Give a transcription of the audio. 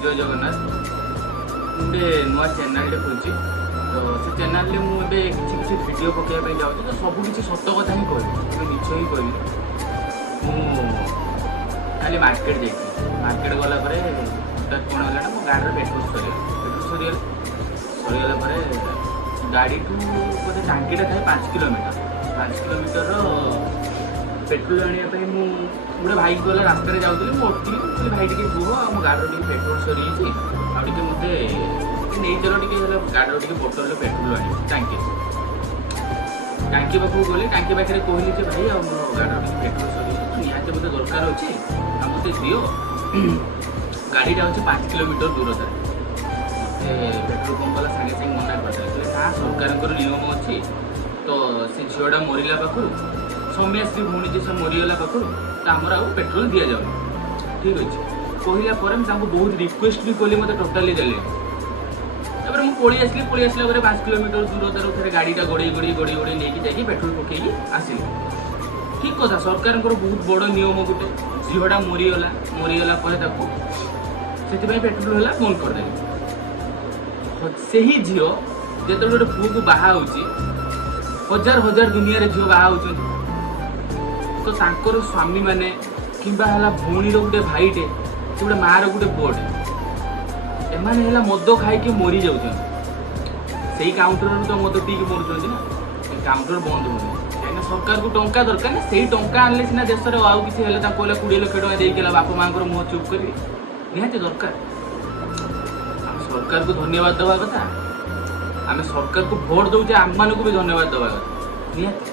जय जगन्नाथ गोटे नुआ चैनल खोलची तो से चैनल मुझे किसी किसी वीडियो पकड़ाई जाऊँगी तो सब किसी सत कथा ही कहबी मिछ ही कहबी खाली मार्केट जाइए मार्केट गला हठात कौन है मो गाड़ी पेट्रोल सरीगला गाड़ी टू बोधे टांकीटा था 5 किलोमीटर 5 किलोमीटर पेट्रोल आने गोटे भाई गला रास्ते जाऊँगी मुझे भाई टे बुह मो गाड़ी पेट्रोल सरी आगे मत नहीं चल टे गाड़ी टे बोतल पेट्रोल आनी टांकी टांकी पाखक गली टांकी पाखे कहली कि भाई मो गाड़ी पेट्रोल सरी निहती मत दरकार अच्छे मत दियो गाड़ीटा हूँ 5 किलोमीटर दूरता पेट्रोल पंप वाला सागे सागे मना करते ना सरकार नियम अच्छी तो से झीटा मरला पाखु सौम्याश्री भूणी जी से मरीगला पाखु तो आमर आउ पेट्रोल दि जाए ठीक अच्छे कहला बहुत रिक्वेस्ट भी कली मत टोटाली देले मुझे पलि आसला 5 किलोमीटर दूरतार थे गाड़ीटा गड़े नहीं जाकि पेट्रोल पकईकि आसिल ठीक कथा सरकार बहुत बड़ नियम गोटे झीटा मरीगला से पेट्रोल है बंद करदे से ही झील जो गोटे पुओ को बाहा हजार हजार दुनिया झील बाहा तो तांकर स्वामी मैंने किंबा भौणी गोटे भाईटे से गोटे मार गोटे पुओटे एमाने मद खाई मरी जाऊँ से काउंटर तो मद पीक मरुँच ना काउंटर बंद हो कहीं सरकार को टंका दरकार ना से टंका आनले सीना देश में आउ कि 20 लाख टका देला बापा माँ मुँह चुप कर निहाती दरकार सरकार को धन्यवाद दवा कथा आम सरकार को भोट दौचे आम मान को भी धन्यवाद दवा कथा निहाती